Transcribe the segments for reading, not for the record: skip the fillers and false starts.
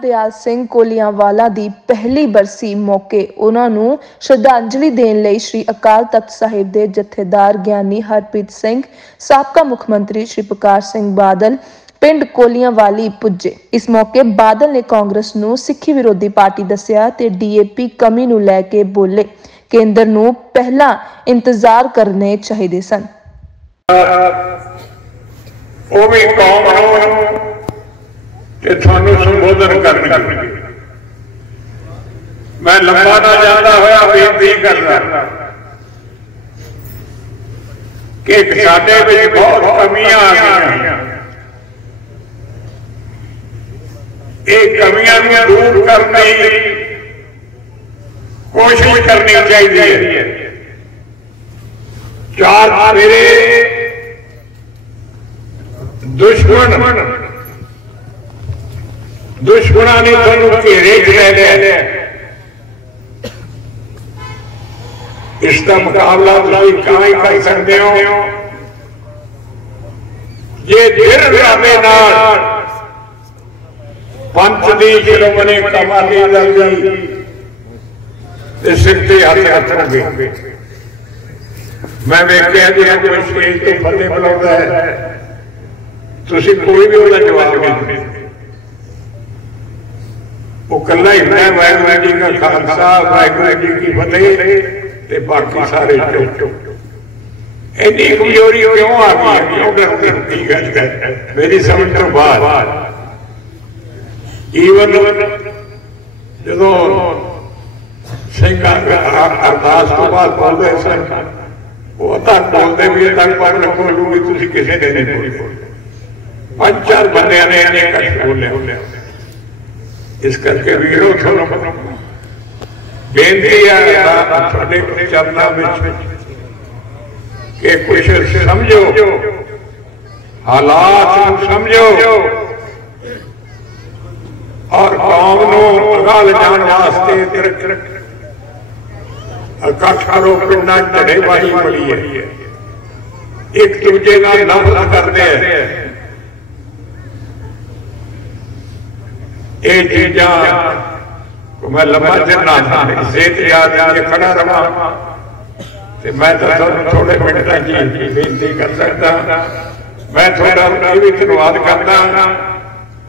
दयाल सिंह कोलियांवाला की पहली बरसी मौके उन्होंने श्रद्धांजलि देने लई श्री अकाल तख्त साहिब के जथेदार ज्ञानी हरप्रीत सिंह, साबका मुख्यमंत्री श्री प्रकाश सिंह बादल पिंड कोलियांवाली पुजे। इस मौके बादल ने कांग्रेस नूं सिक्खी विरोधी पार्टी दस्सिया ते DAP कमी नूं लैके बोले केंद्र नूं पहला इंतजार करने चाहिए सन। संबोधन करने मैं लंबा ना जाता हुआ बेनती करना कि साडे विच बहुत कमियां आ गई, कमियां दूर करने कोशिश करनी चाहिए। चार मेरे दुश्मन ने तुहानू घेरे च ले लिया, इसका मुकाबला तुसीं कहां ही कर सकते हो जे दिल रामे नाल पंथ दी शिरोमणी अकाली दल दे सिर ते हथ रखोगे। मैं वेखिया जी कोई स्टेज ते फतेह बुलाउंदा है, तुसीं कोई भी उसका जवाब नहीं, वो कला ही है वाहिगुरू जी का खालसा वाहिगुरू जी की फतेह ते बाकी सारे चुप। इन्नी कमजोरी क्यों आ गई, क्यों डरती गल मेरी समझ तो बाहर। ईवन जो सिंह अरदास तो बाद बोलते सन, वो तक बोलते भी तक पर बोलूंगी तुम किसी ने नहीं बोली, 5-4 बंदे ने इन्हें कट बोले। इस करके वीरों सुनो, बेनती है चरना कि कुछ समझो, हालात समझो, और कौम नूं अगाह लिजाण वास्ते इकट्ठ करो पिंडां ढड़ेबाजी बड़ी है, एक दूजे नाल नफरत करते हैं। ये चीज़ां मैं लंबा चर ना सेहत याद खड़ा रहा तो मैं तो थोड़े मिनटां की बेनती कर सकता। मैं थोड़ा ये भी धन्यवाद करता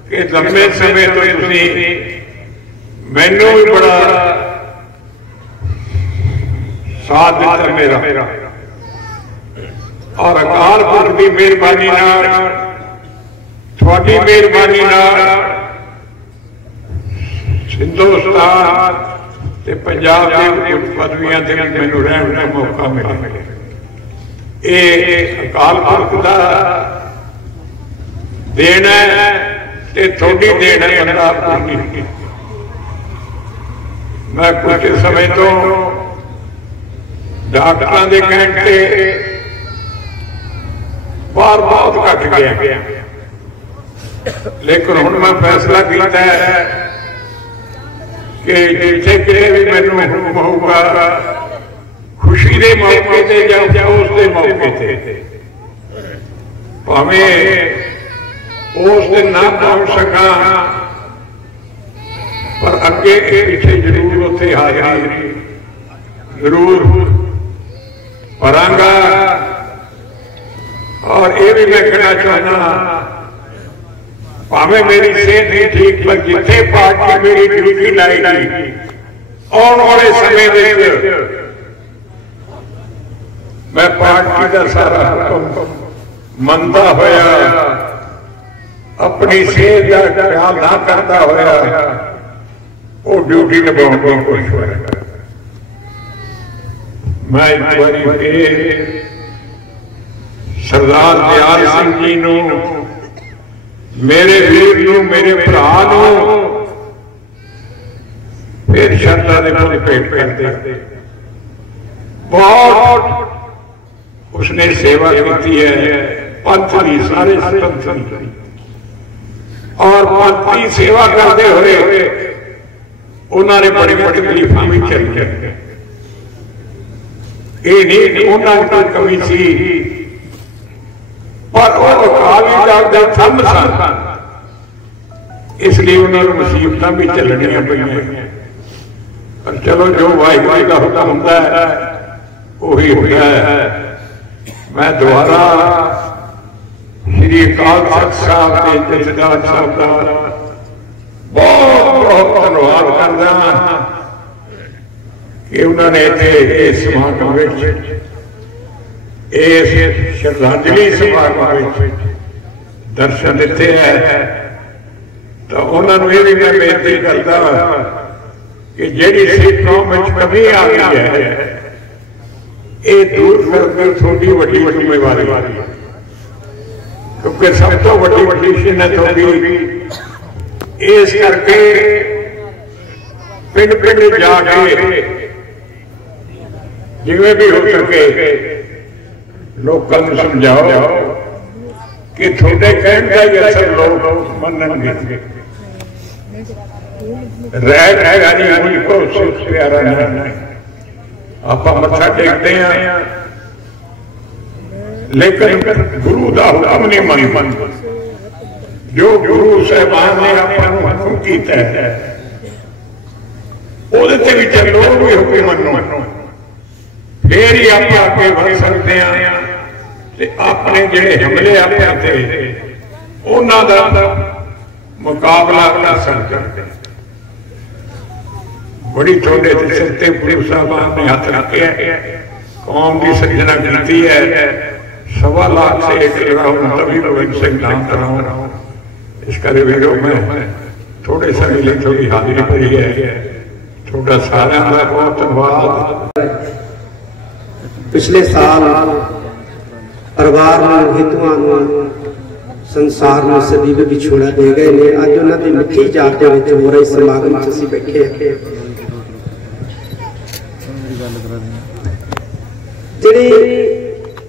कि लंबे समय तो तुसीं मैनू भी बड़ा साथ दिता मेरा, और अकाल पुरख की मेहरबानी नाल तुहाडी मेहरबानी नाल हिंदुस्तान ते पंजाब के उच्च पदवियां ते मैनू रहण का मौका मिले। ये अकाल पुरख का देन है ते थोड़ी देन है बंदा पूरी। मैं कुछ समय तो डॉक्टरों के कहण ते बाहर बहुत घट गया, लेकिन हुण मैं फैसला किया है कि जिथे किते भी मैनू हुक्म होगा खुशी के मौके ते या उस दे मौके ते भावें उस दिन ना पहुंच सका पर अगे पिछे जरूर उत्थे हाजिरी जरूर भरांगा। और ये भी मैं कहना चाहना भावें मेरी सेहत नहीं ठीक पर जिथे पार्टी मेरी ड्यूटी लाएगी आने वाले समय मैं पार्टी का सारा हुक्म मनता होया अपनी सेहत का ख्याल ना करता होया वो ड्यूटी निभाने की कोशिश होया। मैं एक बारी फिर सरदार दयाल सिंह जी नूं मेरे वीर नूं मेरे भरा नूं फिर शरदा दे फुल भेंट करते। बहुत उसने सेवा की है पंथ की, सारे पंथ की, और पंथ की सेवा करते हुए उन्होंने बड़ी बड़ी तकलीफां भी झेली। ये नहीं उन्होंने कोई कमी सी पर अकाली दल दे थंब सन, इसलिए उन्होंने मुसीबतां भी झलनियां पईयां। पर चलो जो वाहिगुरू का हुक्म हुंदा है वही होता है। मैं दोबारा श्री अकाल तख्त साहब के जथेदार साहब का बहुत बहुत धन्यवाद करदा कि उन्होंने इत्थे इस समागम विच इस श्रद्धांजलि समागम दर्शन दिते है। तो उन्होंने ये भी मैं बेनती करता कि जिहड़ी सिख कौम विच कमी आ गई है ये दूर करके थोड़ी वड्डी जिम्मेवारी है, क्योंकि सब तो वड्डी मिशन है थोड़ी। इस करके पिंड पिंड जाके जिवें भी हो सके लोगों को समझाओ कि थोड़े कहण का ही असर लोग मनणगे। रह मुझको सुख प्यारा नहीं, आप मत्था टेकते हैं लेकिन गुरु का हुक्म नहीं मन। जो गुरु साहबान ने अपन हुक्म किया है ਉਹਦੇ ਤੇ ਵੀ ਚੱਲੋ ਵੀ ਹੁਕਮ ਮੰਨੋ, ਫੇਰ ਹੀ ਆਪਾਂ ਅੱਗੇ ਵਧ ਸਕਦੇ ਆ ਤੇ ਆਪਣੇ ਜਿਹੜੇ ਹਮਲੇ ਆਪਣੇ ਤੇ ਉਹਨਾਂ ਦਾ ਮੁਕਾਬਲਾ ਕਰ ਸਕਦੇ ਆ। बड़ी थोड़े सिर ते गुरु साहबान ने हाथ रखे कौम की सज्जना गिनती है 1.25 लाख से एक तभी गोविंद सिंह नाम कराऊं। इस करे वीडियो में थोड़े समय लिए थोड़ी हाजिरी पड़ी है। थोड़ा सारा का बहुत धन्यवाद। पिछले साल परिवार हितुआ संसार में सदीवे विछोड़ा दे गए ने। अज उन्होंने मिठी जात के हो रहे समागम असीं बैठे जिहड़ी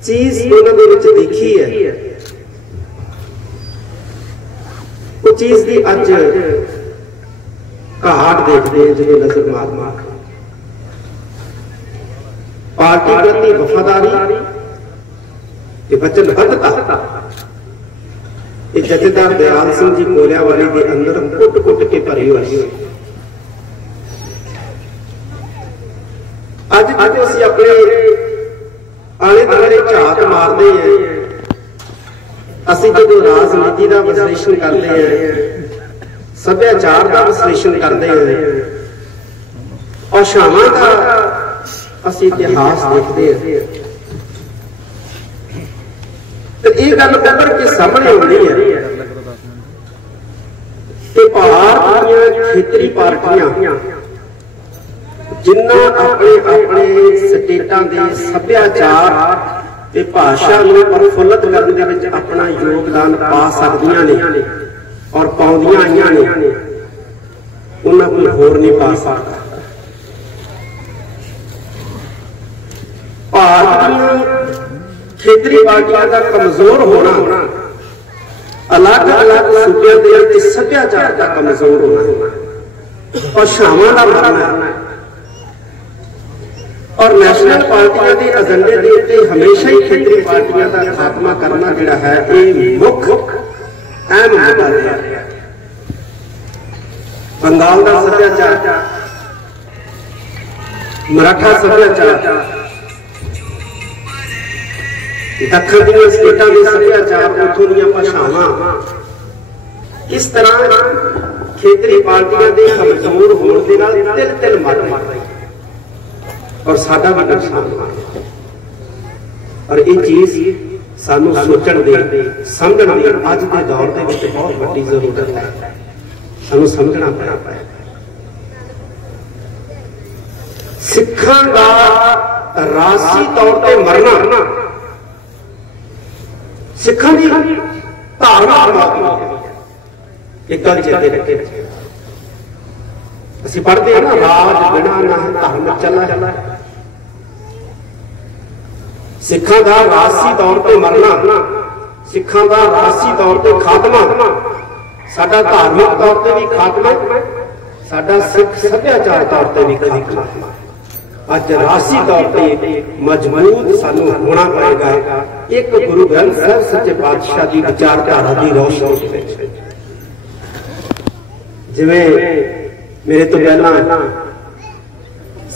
चीज उन्होंने देखी है वो चीज की अज घाट देखते हैं जो नजर मार पार्टी प्रति वफादारी वचनबद्धता जथेदार दयाल सिंह जी कोलियावाली के अंदर कुट कुट के भरी हुई अज असीं अपने आले दुआले झात मारते हैं असीं जो राजनीति का विश्लेषण करते हैं सभ्याचार का विश्लेषण करते हैं भाषावां का असीं इतिहास देखते हैं तो ये गल उभर के सामने आनी है कि भारत दी खेतरी पार्टियां जिन्ना अपने अपने स्टेटां दे सभ्याचार ते भाषा नूं प्रफुल्लित करने दे विच अपना योगदान पा सकदियां ने और पाउंदियां आईयां ने उन्हां कोई होर नहीं पा सकदा। भारत खेतरी पार्टियां का कमजोर होना अलग अलग सूबे के सभ्याचार का कमजोर होना भाषावां का मरना और नैशनल पार्टियां के एजेंडे के उत्ते हमेशा ही खेतरी पार्टियां का खात्मा करना जिहड़ा है ये मुख्य अहम मुद्दा है। बंगाल का सभ्याचार मराठा सभ्याचार दक्षिण दी स्टेटां दे सभ्याचार उत्थों दी भाषावां इस तरह खेतरी पार्टियां दे कमजोर होण दे नाल तिल तिल मर रही और साडा भी नुकसान और ये चीज सानू सोचण दी समझण दी अज के दौर दे विच बहुत वड्डी जरूरत है। सानू समझना पैना सिखां दा रासी तौर ते मरना सिखां दी धार्मिक एक गल चेते रखे असीं पढ़ते हैं ना राज बिना ना धर्म चला सिखां दा रासी तौर ते मरना सिखां दा रासी तौर ते खात्मा साडा धार्मिक तौर ते भी खात्मा साडा सिख सभ्याचार तौर ते भी खात्मा अज रासी तौर पे मजबूत सानू होना पड़ेगा एक गुरु ग्रंथ साहिब सच्चे पातशाह की विचारधारा की रोशनी जिवें मेरे तो पहला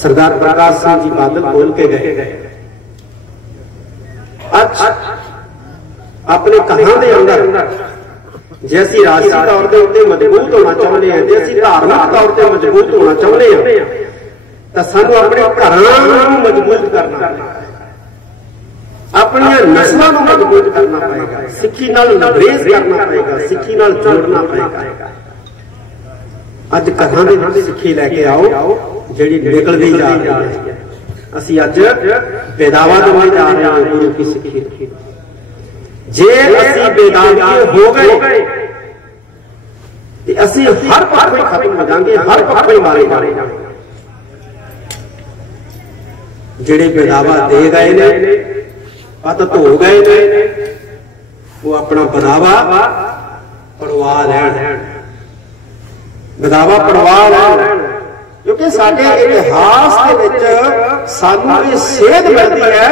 सरदार प्रकाश सिंह जी बादल बोल के गए अज अपने कहां दे अंदर जैसी रासी तौर के उत्ते मजबूत होना चाहते हैं जैसी धार्मिक तौर पर मजबूत होना चाहते हैं तो सानू अपने घरां मजबूत करना अपनी नस्लों को मजबूत करना पड़ेगा सिक्खी नाल लबरेज करना पड़ेगा सिक्खी नाल जोड़ना पड़ेगा। अज घरां दे विच सिक्खी लैके आओ जिहड़ी निकलदी जा रही है असीं अज बेदावा दे जा रहे हैं गुरु की सिक्खी जे असीं बेदावे हो गए ते असीं हर पक्ष खत्म हो जाएंगे हर पक्ष मारे जाएंगे। जिहड़े बेदावा दे गए ने पत धो गए ने वो अपना बदावा पड़वा लैण बदावा पड़वा लैण क्योंकि साडे इतिहास के विच सानू ये सेध मिलती है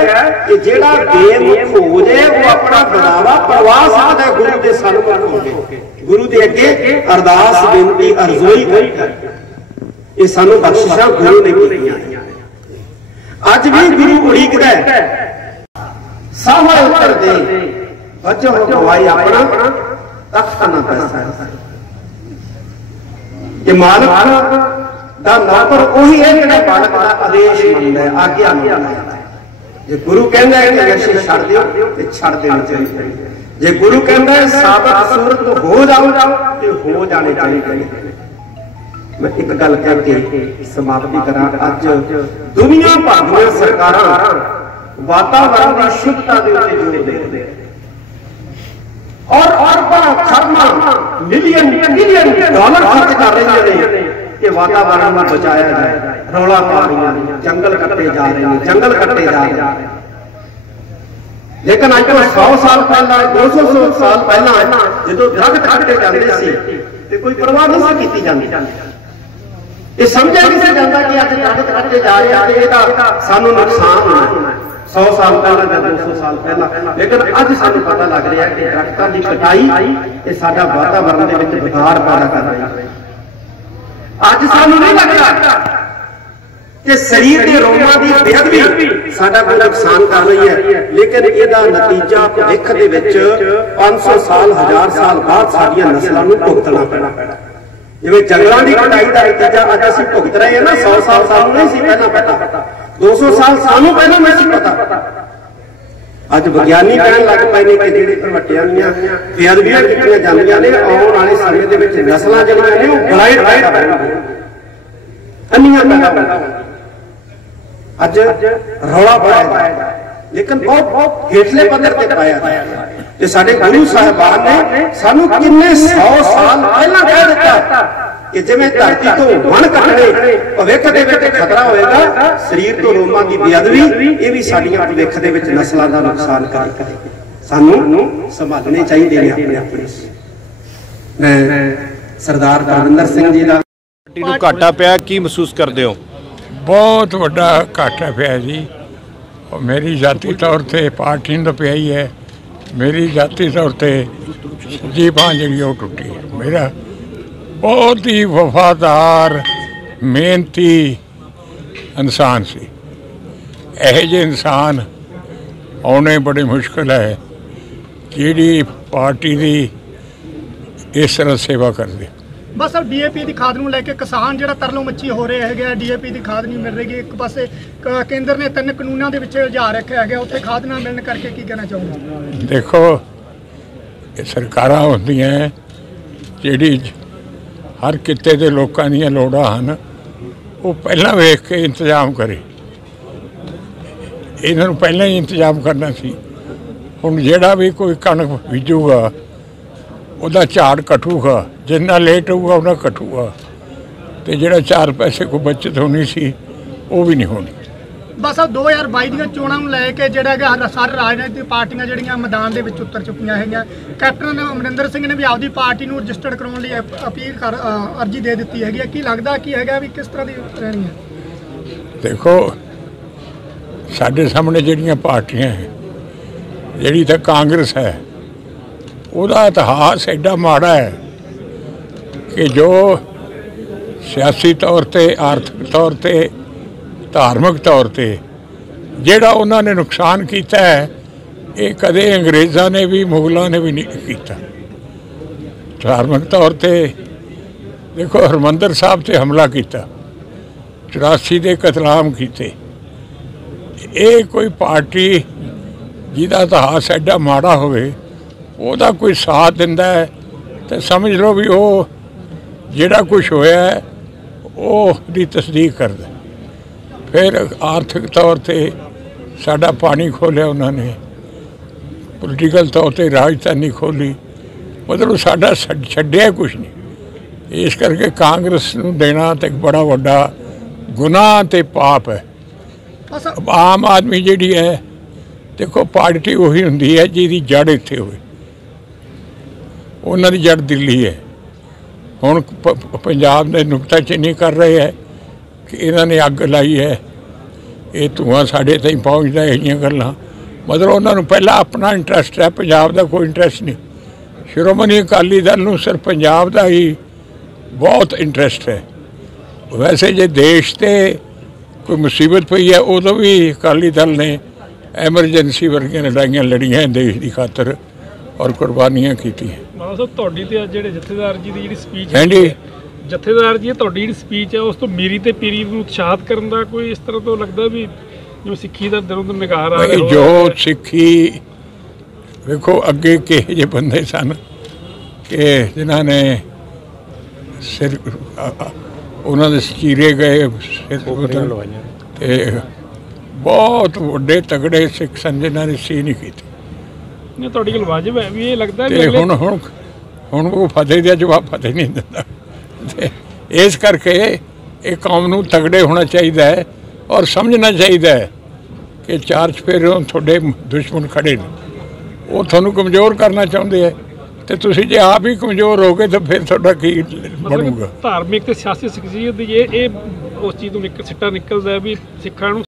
कि जिहड़ा बेमुख हो जाए वो अपना बदावा पड़वा सकदा है गुरु के सन्मुख होके गुरु के अगे अरदास बेनती अरजोई करके ये सानू बख्शिशां गुरु ने कीतियां अज भी गुरु उड़ीकदा है साहर उत्तर दे वजह गवाई अपना तख्त ना पैसा कि मालिक दा नौकर वही है जिहड़ा मालिक दा आदेश मनदा है आज्ञा मनदा है। जे गुरु कहंदा है कि असीं छड्ड दिओ ते छड्ड देना चाहिए जे गुरु कहंदा है साबित सूरत हो जाओ ते हो जाने चाहिए। मैं एक गल करके समाप्ति करा अज दुनिया भर दी सरकारां वातावरण की शुद्धता दे उत्ते जोर दे और अरबां खरबां मिलियन बिलियन डॉलर खर्च कर रही हैं कि वातावरण में बचाया जाए रौला पा रही जंगल कट्टे जा रहे हैं जंगल कट्टे जा रहे हैं लेकिन अज तो 100 साल पहला 200 साल पहला जो दरख्त कट्टे जाते सी कोई परवाह नहीं की जाती ये समझा नहीं सी जाता कि अज दरख्त कटे जा रहे हैं तो यदा सानू नुकसान होना 100 साल पहला या 200 साल पहला, लेकिन अज सानू पता लग रहा है कि दरख्तों की कटाई ये साडा वातावरण दे विच विकार पैदा कर रही है। अज सानू नहीं लगता कि शरीर के रोमां की बेअदबी साडा कोई नुकसान कर रही है, लेकिन इसका नतीजा भविख दे विच 500 साल 1000 साल बाद साडियां नस्लां नूं भुगतना पैना। जिवें जंगलों की कटाई का नतीजा अज असीं भुगत रहे हैं ना, 100 साल सानू नहीं सी पहला पता, 200 साल सानू पहला नहीं सी पता। अज विज्ञानी कहन लग पे ने कि जिहड़ी भरवटियां दीयां बेअदबियां कीतियां जांदियां ने आउण वाले समय दे विच नस्लां जिहड़ियां ने ओह ब्लाइट पैदा होणगीआं, अन्नियां पैदा होणगीआं। अज रौला पाया लेकिन बहुत हेठले पद्धर ते पाया ते साडे गुरु साहिबान ने सानू किन्ने 100 साल पहला कह दिता कि जिवें धरती तो वण कटणे भविख दे विच खतरा होएगा, शरीर तो रोमां की बेअदबी ये भी साडीआं भविख दे विच नस्लां दा नुकसान करेगी। सानू संभालने चाहिए ने अपने अपने। मैं सरदार परविंदर सिंह जी दा पार्टी नूं घाटा पिया की महसूस करदे हो? बहुत वड्डा घाटा पिया जी। और मेरी जाती तौर पर पार्टी तो पिया ही है, मेरी जाती तौर पर जी बांह जी वो टुटी है। मेरा बहुत ही वफादार मेहनती इंसान सी, यह जे इंसान आने बड़ी मुश्किल है जी पार्टी की इस तरह सेवा कर दे। बस अब DAP की खाद ਨੂੰ ਲੈ ਕੇ किसान ਜਿਹੜਾ ਤਰਲੋ ਮੱਛੀ ਹੋ ਰਹੇ ਹੈਗੇ, DAP ਦੀ ਖਾਦ ਨਹੀਂ ਮਿਲ ਰਹੀ। ਇੱਕ ਪਾਸੇ ਕੇਂਦਰ ਨੇ 3 ਕਾਨੂੰਨਾਂ ਦੇ ਵਿੱਚ ਉਲਝਾ ਰੱਖਿਆ ਹੈਗਾ, ਉੱਥੇ ਖਾਦ ਨਾ ਮਿਲਣ ਕਰਕੇ ਕੀ ਕਹਿਣਾ ਚਾਹੋਗੇ? देखो ये सरकारां ਹੁੰਦੀਆਂ ਜਿਹੜੀ हर किते ਦੇ ਲੋਕਾਂ ਦੀਆਂ ਲੋੜਾਂ ਹਨ ਉਹ ਪਹਿਲਾਂ ਵੇਖ ਕੇ ਇੰਤਜ਼ਾਮ ਕਰੇ। ਇਹਨਾਂ ਨੂੰ ਪਹਿਲਾਂ ਹੀ ਇੰਤਜ਼ਾਮ ਕਰਨਾ ਸੀ। ਹੁਣ ਜਿਹੜਾ ਵੀ ਕੋਈ ਕਣਕ ਬੀਜੂਗਾ ਉਹਦਾ ਝਾੜ ਘਟੂਗਾ, जिन्ना लेट होगा उन्ना घटूगा, तो जो 4 पैसे को बचत होनी सी वो भी नहीं होनी। बस अब 2022 ਦੀਆਂ ਚੋਣਾਂ ਨੂੰ ਲੈ ਕੇ ਜਿਹੜਾ ਹੈਗਾ ਸਾਰੇ ਰਾਜਨੀਤਿਕ ਪਾਰਟੀਆਂ ਜਿਹੜੀਆਂ ਮੈਦਾਨ ਦੇ ਵਿੱਚ ਉਤਰ ਚੁੱਕੀਆਂ ਹੈਗੀਆਂ। ਕੈਪਟਨ ਅਮਰਿੰਦਰ ਸਿੰਘ ਨੇ ਵੀ ਆਪਦੀ ਪਾਰਟੀ ਨੂੰ ਰਜਿਸਟਰਡ ਕਰਾਉਣ ਲਈ ਅਪੀਲ ਕਰ ਅਰਜੀ ਦੇ ਦਿੱਤੀ ਹੈਗੀ। ਕੀ ਲੱਗਦਾ ਕੀ ਹੈਗਾ ਵੀ ਕਿਸ ਤਰ੍ਹਾਂ ਦੀ ਰਹਿਣੀ ਹੈ? देखो साढ़े सामने ਜਿਹੜੀਆਂ पार्टियां है, ਜਿਹੜੀ ਤਾਂ कांग्रेस है ਉਹਦਾ इतिहास एडा माड़ा है कि जो सियासी तौर पर आर्थिक तौर पर धार्मिक तौर पर जोड़ा उन्होंने नुकसान किया है ये कदे अंग्रेज़ों ने भी मुगलों ने भी नहीं किया। धार्मिक तौर पर देखो हरमंदर साहब से हमला किया, 84 के कतलाम किए। ये कोई पार्टी जिहदा इतिहास एडा माड़ा होवे ਉਹਦਾ कोई साथ दिंदा है तो समझ लो भी वो जिहड़ा कुछ होया है वो तस्दीक करदा। फिर आर्थिक तौर पर साडा पानी खोलिया उन्होंने, पोलीटिकल तौर पर राजधानी खोली, मतलब साडा छड्डिया कुछ नहीं। इस करके कांग्रेस नूं देना तो एक बड़ा वड्डा गुनाह ते पाप है। आम आदमी जिहड़ी है देखो पार्टी उही हुंदी है जिहदी जड़ इत्थे होवे, उन्हां दी जड़ दिल्ली है। हुण पंजाब ने नुकताचीनी कर रहे हैं कि इन्होंने अग लाई है, ये धुआं साढ़े ताईं पहुँचता, यही गल्लां मतलब उन्होंने पहला अपना इंटरस्ट है, पंजाब का कोई इंटरस्ट नहीं। श्रोमणी अकाली दल नूं सिर्फ पंजाब का ही बहुत इंटरस्ट है। वैसे जे देश ते कोई मुसीबत पई है उदों भी अकाली दल ने एमरजेंसी वर्गियां लड़ाइयां लड़ियां देश की खातर और कुर्बानियां कीतियां। जथेदार जी की स्पीच है, जथेदार जी जी स्पीच है उस तो मीरी ते पीरी नूं उत्साहित करन दा कोई इस तरह तो लगता भी जो सिक्खी दा दिलों तो निगार आ रहा जो सिक्खी देखो अगे किहे जे बंदे सन कि जिन्होंने सिर उन्होंने चीरे गए सिर बहुत वड्डे तगड़े सिख सन जिन्होंने सी नहीं की। ਤੁਹਾਡੀ ਗੱਲ ਵਾਜਬ ਹੈ ਵੀ ਇਹ ਲੱਗਦਾ है ਹੁਣ ਉਹ ਫਤਿਹ ਦਾ ਜਵਾਬ ਫਤਿਹ नहीं ਦਿੰਦਾ। इस करके एक कौम नूं तगड़े होना चाहिए है और समझना चाहिए है कि 4 चफेरों थोड़े दुश्मन खड़े ने वो थानू कमज़ोर करना चाहते हैं। ਤੇ ਤੁਸੀਂ ਜੇ ਆਪ ਹੀ ਕਮਜ਼ੋਰ ਹੋ ਗਏ ਤਾਂ ਫਿਰ ਤੁਹਾਡਾ ਕੀ ਬਣੂਗਾ। ਧਾਰਮਿਕ ਤੇ ਸਿਆਸੀ ਸ਼ਖਸੀਅਤ ਦੀ ਇਹ ਉਸ ਚੀਜ਼ ਤੋਂ ਸਿੱਟਾ ਨਿਕਲਦਾ ਵੀ ਸਿੱਖਾਂ ਨੂੰ